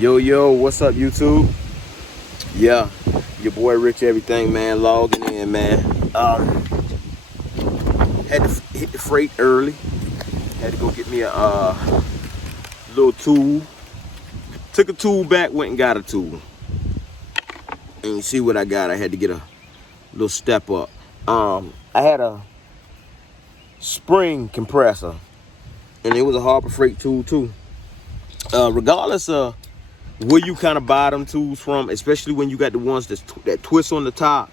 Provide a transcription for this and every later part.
Yo, what's up, YouTube? Yeah, your boy Rich Everything, man, logging in, man. Had to hit the freight early. Had to go get me a little tool. Took a tool back, went and got a tool. And you see what I got. I had to get a little step up. I had a spring compressor, and it was a Harbor Freight tool too. Regardless of where you kind of buy them tools from, especially when you got the ones that twist on the top,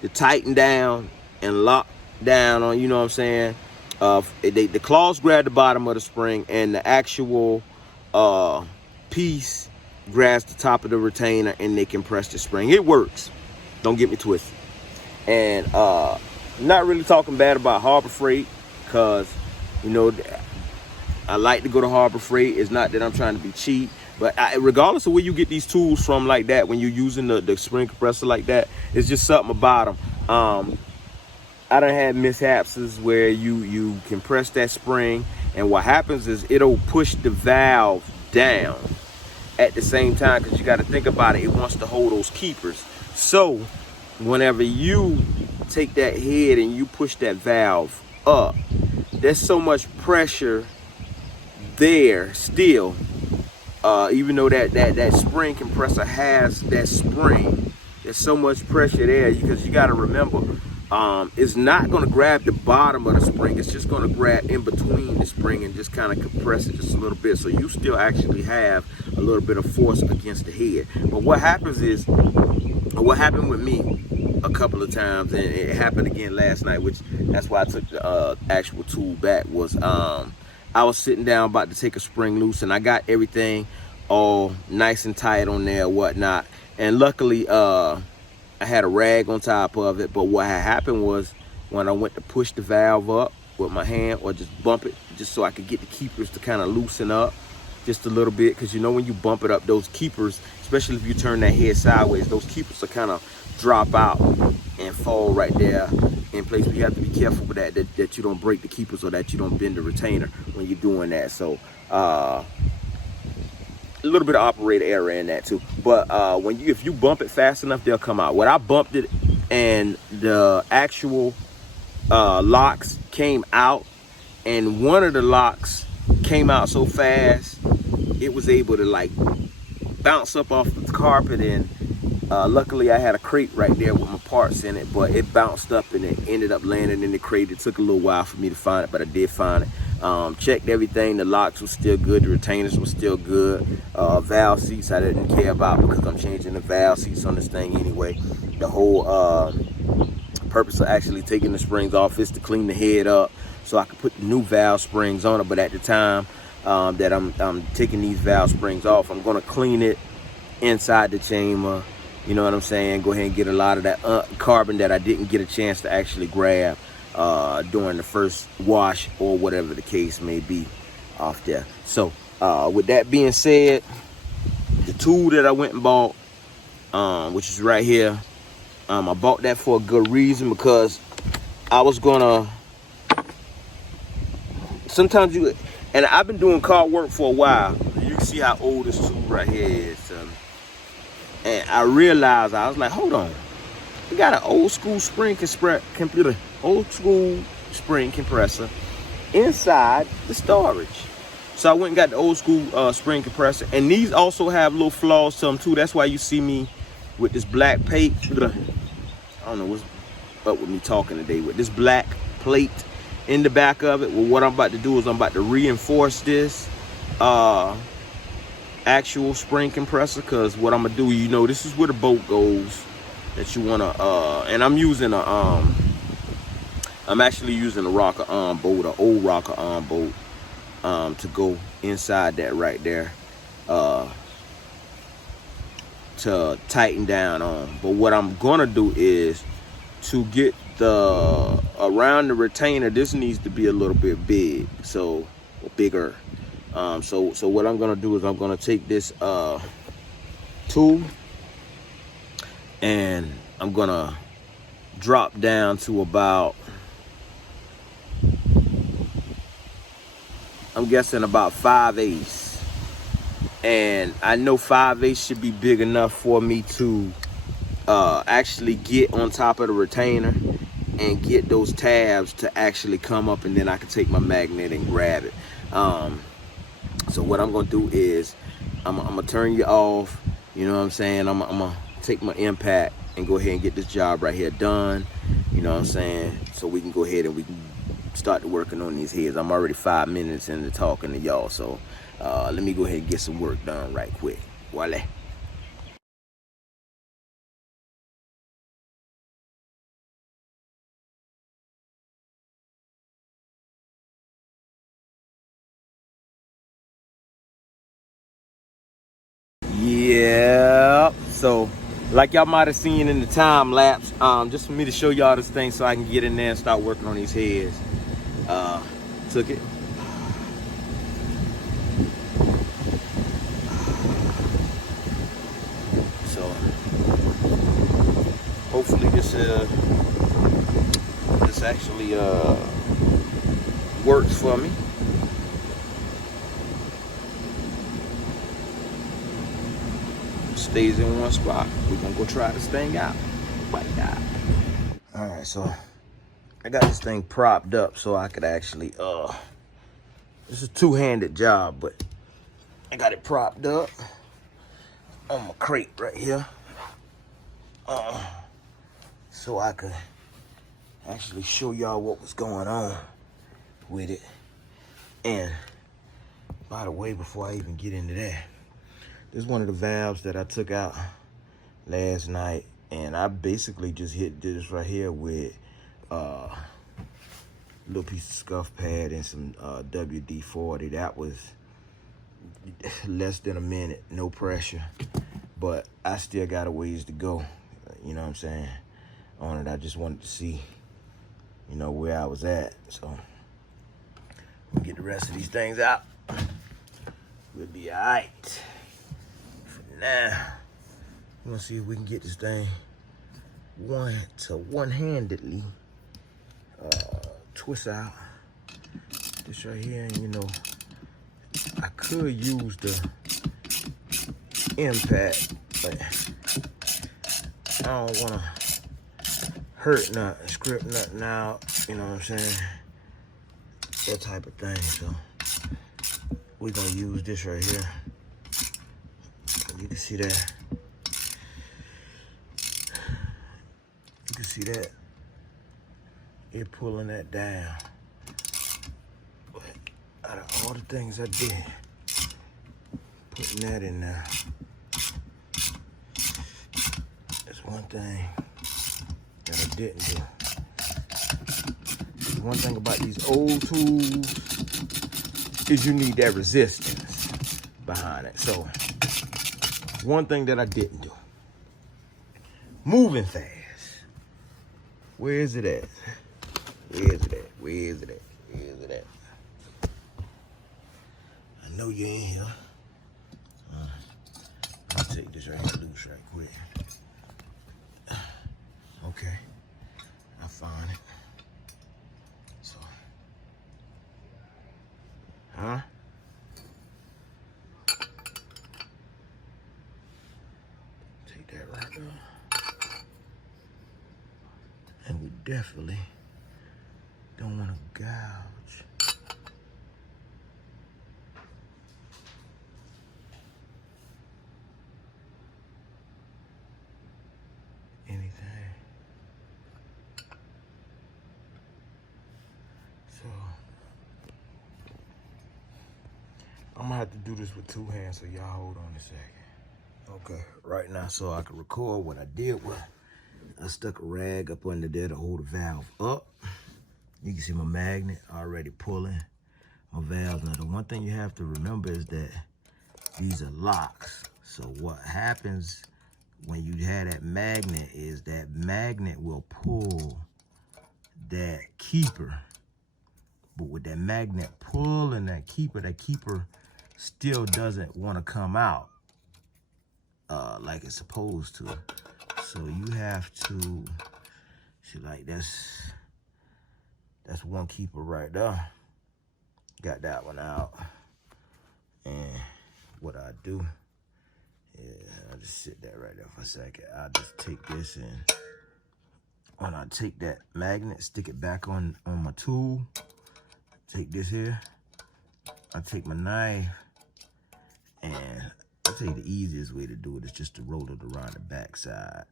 to tighten down and lock down on, you know what I'm saying? The claws grab the bottom of the spring, and the actual piece grabs the top of the retainer, and they compress the spring. It works. Don't get me twisted. And not really talking bad about Harbor Freight, because, you know, I like to go to Harbor Freight. It's not that I'm trying to be cheap. But regardless of where you get these tools from like that, when you're using the spring compressor like that, it's just something about them. I done had mishaps where you compress that spring, and what happens is it'll push the valve down at the same time, because you got to think about it. It wants to hold those keepers. So whenever you take that head and you push that valve up, there's so much pressure there still. Even though that spring compressor has that spring, there's so much pressure there, because you got to remember, it's not going to grab the bottom of the spring. It's just going to grab in between the spring and just kind of compress it just a little bit. So you still actually have a little bit of force against the head. But what happens is, what happened with me a couple of times, and it happened again last night, which that's why I took the actual tool back, was I was sitting down about to take a spring loose, and I got everything all nice and tight on there, whatnot. And luckily, I had a rag on top of it. But what had happened was, when I went to push the valve up with my hand, or just bump it, just so I could get the keepers to kind of loosen up just a little bit, because you know when you bump it up, those keepers, especially if you turn that head sideways, those keepers will kind of drop out and fall right there in place. You have to be careful with that you don't break the keepers, or that you don't bend the retainer when you're doing that. So a little bit of operator error in that too. But if you bump it fast enough, they'll come out. When I bumped it and the actual locks came out, and one of the locks came out so fast, it was able to like bounce up off the carpet. And luckily I had a crate right there with my parts in it, but it bounced up and it ended up landing in the crate. It took a little while for me to find it, but I did find it. Checked everything. The locks were still good. The retainers were still good. Valve seats I didn't care about, because I'm changing the valve seats on this thing anyway. The whole purpose of actually taking the springs off is to clean the head up, so I could put the new valve springs on it. But at the time that I'm taking these valve springs off, I'm going to clean it inside the chamber. You know what I'm saying? Go ahead and get a lot of that carbon that I didn't get a chance to actually grab during the first wash, or whatever the case may be, off there. So with that being said, the tool that I went and bought, which is right here, I bought that for a good reason, because I was gonna, sometimes and I've been doing car work for a while. You can see how old this tool right here is. And I realized, I was like, hold on, we got an old school spring compressor inside the storage. So I went and got the old school spring compressor, and these also have little flaws to them too. That's why you see me with this black plate. I don't know what's up with me talking today, with this black plate in the back of it. Well, what I'm about to do is I'm about to reinforce this actual spring compressor, because what I'm gonna do, you know, this is where the bolt goes that you wanna and I'm using a I'm actually using a rocker arm bolt, an old rocker arm bolt, to go inside that right there, to tighten down on. But what I'm gonna do is, to get the around the retainer, this needs to be a little bit big, so, or bigger. So what I'm gonna do is, I'm gonna take this tool, and I'm gonna drop down to about, I'm guessing about 5/8. And I know 5/8 should be big enough for me to actually get on top of the retainer and get those tabs to actually come up, and then I can take my magnet and grab it. So what I'm gonna do is I'm gonna turn you off. You know what I'm saying? I'm gonna take my impact and go ahead and get this job right here done. You know what I'm saying? So we can go ahead and we can start working on these heads. I'm already 5 minutes into talking to y'all, so let me go ahead and get some work done right quick. Voila. Yeah, so like y'all might have seen in the time lapse, just for me to show y'all this thing so I can get in there and start working on these heads. Took it. So hopefully this actually works for me. Stays in one spot. We're gonna go try this thing out. Like that. All right, so I got this thing propped up so I could actually this is a two-handed job, but I got it propped up on my crate right here, so I could actually show y'all what was going on with it. And by the way, before I even get into that, this is one of the valves that I took out last night, and I basically just hit this right here with a little piece of scuff pad and some WD-40. That was less than a minute, no pressure, but I still got a ways to go. You know what I'm saying? On it, I just wanted to see, you know, where I was at. So we'll get the rest of these things out. We'll be all right. For now, we're gonna see if we can get this thing one-handedly twist out this right here. And you know, I could use the impact, but I don't want to hurt nothing, script nothing out, you know what I'm saying? That type of thing. So we're gonna use this right here. You can see that. You can see that. It pulling that down. But out of all the things I did, putting that in there, there's one thing that I didn't do. One thing about these old tools is you need that resistance behind it. So one thing that I didn't do, moving fast. Where is it at? Where is it at? Where is it at? Where is it at? I know you ain't here. I'll take this right here loose right quick. Okay, I found it. So, take that right there. And we definitely don't want to gouge anything. So I'm gonna have to do this with two hands, so y'all hold on a second. Okay, right now, so I can record what I did was I stuck a rag up under there to hold the valve up. You can see my magnet already pulling my valve. Now, the one thing you have to remember is that these are locks. So what happens when you have that magnet is that magnet will pull that keeper. But with that magnet pulling that keeper still doesn't want to come out like it's supposed to. So you have to, see, like that's one keeper right there. Got that one out. And what I do. Yeah, I'll just sit that right there for a second. I'll just take this and when I take that magnet, stick it back on my tool. Take this here. I take my knife and I'll tell you the easiest way to do it is just to roll it around the back side.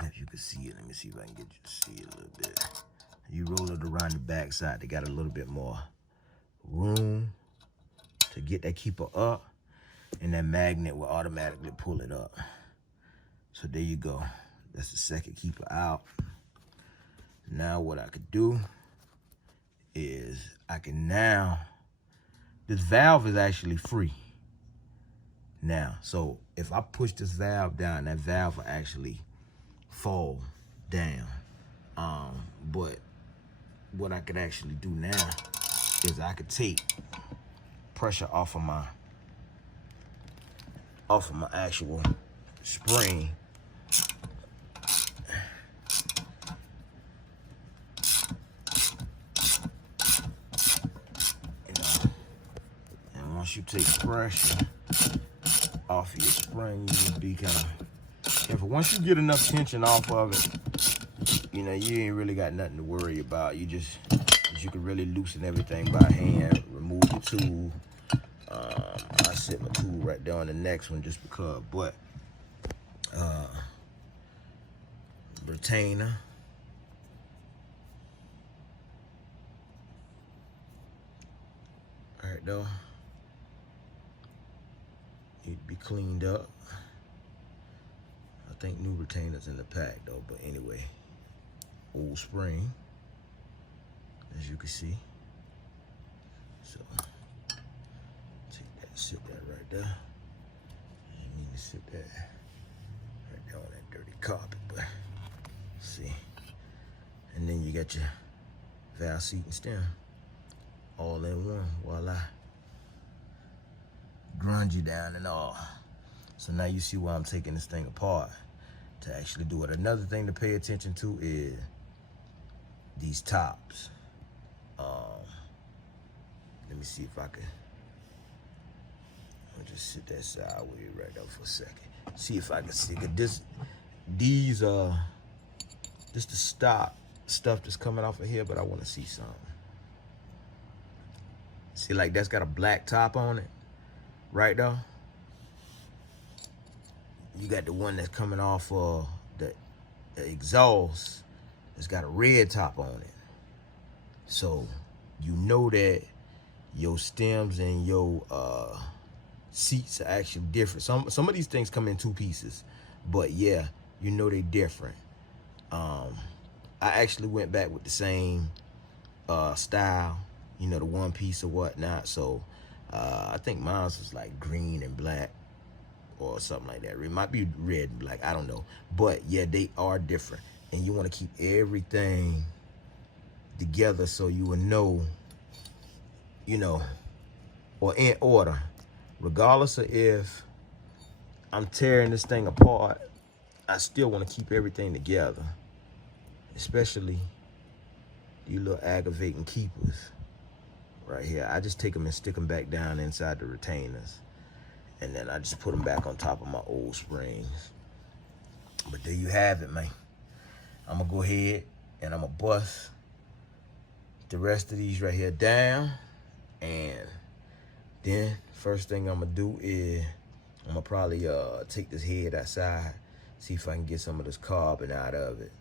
If you can see it, let me see if I can get you to see it a little bit. You roll it around the back side, they got a little bit more room to get that keeper up, and that magnet will automatically pull it up. So there you go. That's the second keeper out. Now what I could do is I can now, this valve is actually free now. So if I push this valve down, that valve will actually fall down. But what I could actually do now is I could take pressure off of my actual spring. And once you take pressure off of your spring, you need to be kind of careful. Once you get enough tension off of it, you know, you ain't really got nothing to worry about. You can really loosen everything by hand, remove the tool. I set my tool right there on the next one just because, but retainer. All right, though. Need to be cleaned up. I think new retainers in the pack though, but anyway, old spring, as you can see. So take that, sit that right there. You need to sit that right there on that dirty carpet, but see. And then you got your valve seat and stem all in one. Voila. Grungy down and all. So now you see why I'm taking this thing apart to actually do it. Another thing to pay attention to is these tops. Let me see if I can. I'll just sit that sideways right there for a second. See if I can see. This the stock stuff that's coming off of here, but I want to see something. See, like that's got a black top on it, right though. You got the one that's coming off of the exhaust that's got a red top on it. So you know that your stems and your seats are actually different. Some of these things come in two pieces, but yeah, you know they're different. I actually went back with the same style, you know, the one piece or whatnot. So I think mine was like green and black or something like that. It might be red and black, I don't know. But yeah, they are different. And you want to keep everything together so you will know, you know, or in order. Regardless of if I'm tearing this thing apart, I still want to keep everything together. Especially these little aggravating keepers right here. I just take them and stick them back down inside the retainers. And then I just put them back on top of my old springs. But there you have it, man. I'm gonna go ahead and I'm gonna bust the rest of these right here down. And then first thing I'm gonna do is I'm gonna probably take this head outside, see if I can get some of this carbon out of it.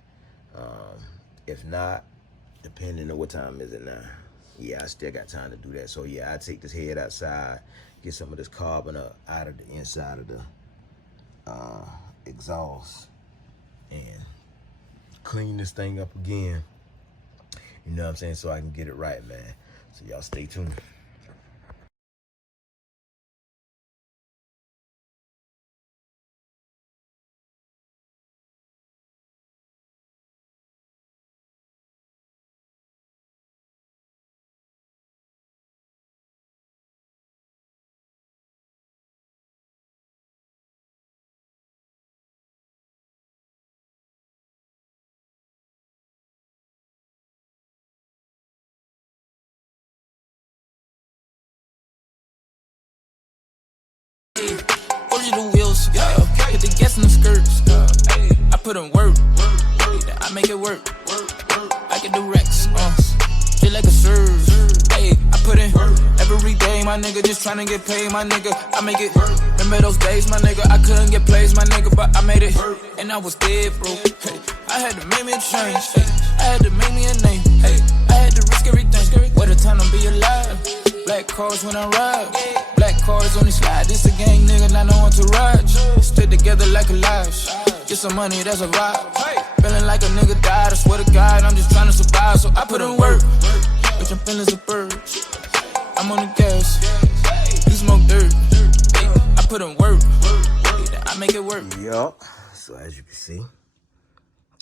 If not, depending on what time is it now. Yeah, I still got time to do that. So yeah, I take this head outside, get some of this carbon out of the inside of the exhaust, and clean this thing up again. You know what I'm saying? So I can get it right, man. So y'all stay tuned. digital wheels, yeah. Hit the gas in the skirts, I put in work, I make it work. I get the Rex, just like a serve. Hey, I put in every day, my nigga, just tryna get paid, my nigga. I make it. Remember those days, my nigga, I couldn't get plays, my nigga, but I made it. And I was dead, bro. Hey, I had to make me a change. Hey, I had to make me a name. Hey, I had to risk everything. What a time to be alive. Black cars when I ride. Black cars on the slide. This a gang nigga, not no entourage. Stick together like a lash. Get some money, that's a vibe. Feeling like a nigga died. I swear to God, I'm just trying to survive. So I put in work. Bitch, I'm feeling some birds. I'm on the gas. You smoke dirt. I put in work. I make it work. Yup. So as you can see,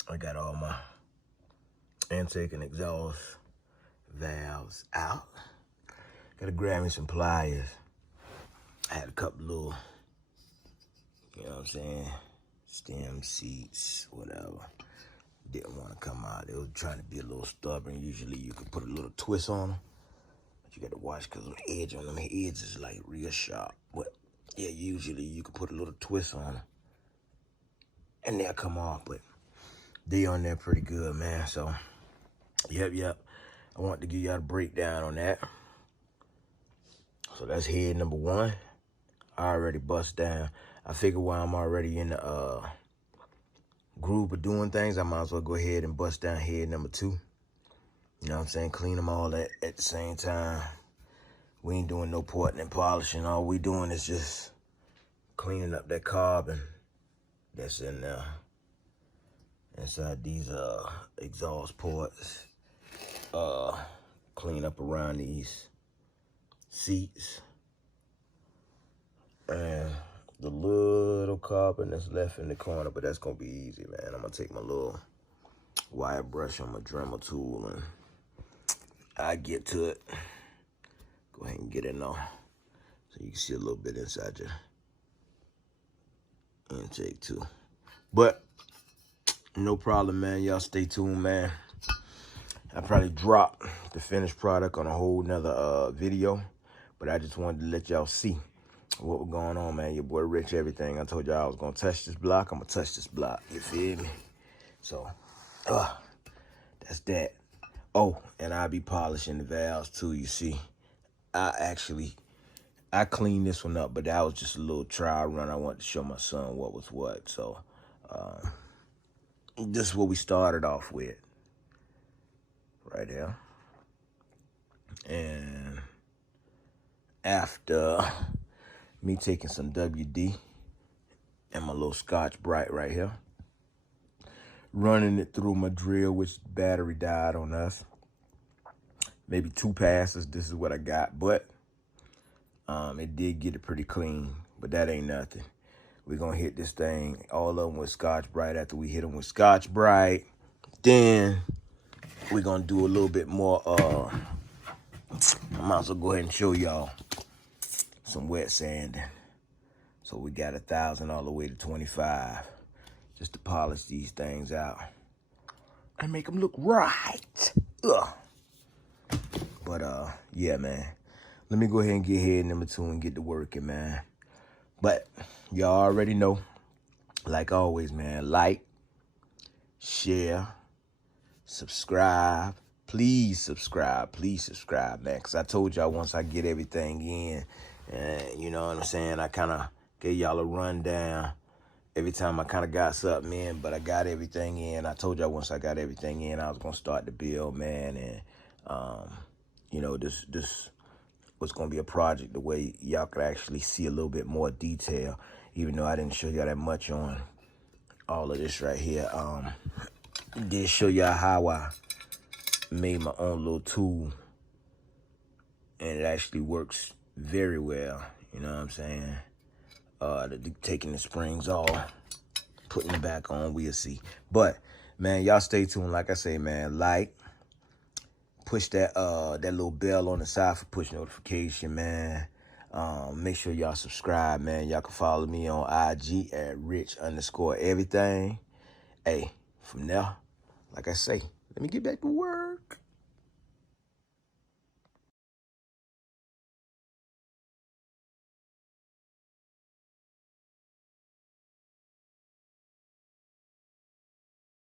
I got all my intake and exhaust valves out. Gotta grab me some pliers. I had a couple little, you know what I'm saying, stem seats, whatever. Didn't want to come out. They were trying to be a little stubborn. Usually you can put a little twist on them. But you got to watch because the edge on them, the edge is like real sharp. But yeah, usually you can put a little twist on them. And they'll come off. But they on there pretty good, man. So, yep. I want to give y'all a breakdown on that. So that's head number one. I already bust down. I figure while I'm already in the groove of doing things, I might as well go ahead and bust down head number two. You know what I'm saying? Clean them all at the same time. We ain't doing no porting and polishing. All we doing is just cleaning up that carbon that's in there. Inside these exhaust ports. Clean up around these seats. And the little carbon that's left in the corner, but that's gonna be easy, man. I'm gonna take my little wire brush on my Dremel tool and I get to it. Go ahead and get it on. So you can see a little bit inside your intake too. But no problem, man. Y'all stay tuned, man. I probably drop the finished product on a whole nother video, but I just wanted to let y'all see what was going on, man. Your boy Rich everything. I told y'all I was gonna touch this block. I'm gonna touch this block. You feel me? So, that's that. Oh, and I'll be polishing the valves too. You see, I cleaned this one up, but that was just a little trial run. I wanted to show my son what was what. So, this is what we started off with, right here. And after me taking some WD and my little Scotch Brite right here, running it through my drill, which battery died on us. Maybe 2 passes, this is what I got, but it did get it pretty clean, but that ain't nothing. We're gonna hit this thing, all of them with Scotch Brite. After we hit them with Scotch Brite, then we're gonna do a little bit more, I might as well go ahead and show y'all some wet sanding. So we got 1,000 all the way to 25 just to polish these things out and make them look right. But yeah, man, let me go ahead and get head number 2 and get to working, man. But y'all already know, like always, man, like, share, subscribe. Please subscribe, man, because I told y'all once I get everything in, and you know what I'm saying, I kind of gave y'all a rundown every time I kind of got something in, but I got everything in. I told y'all once I got everything in, I was going to start the build, man, and, you know, this was going to be a project the way y'all could actually see a little bit more detail, even though I didn't show y'all that much on all of this right here. Did show y'all how I made my own little tool, and it actually works very well. You know what I'm saying? Taking the springs off, putting them back on, we'll see. But man, y'all stay tuned. Like I say, man, like, push that that little bell on the side for push notification, man. Make sure y'all subscribe, man. Y'all can follow me on IG at rich_everything. Hey, from there, like I say, let me get back to work.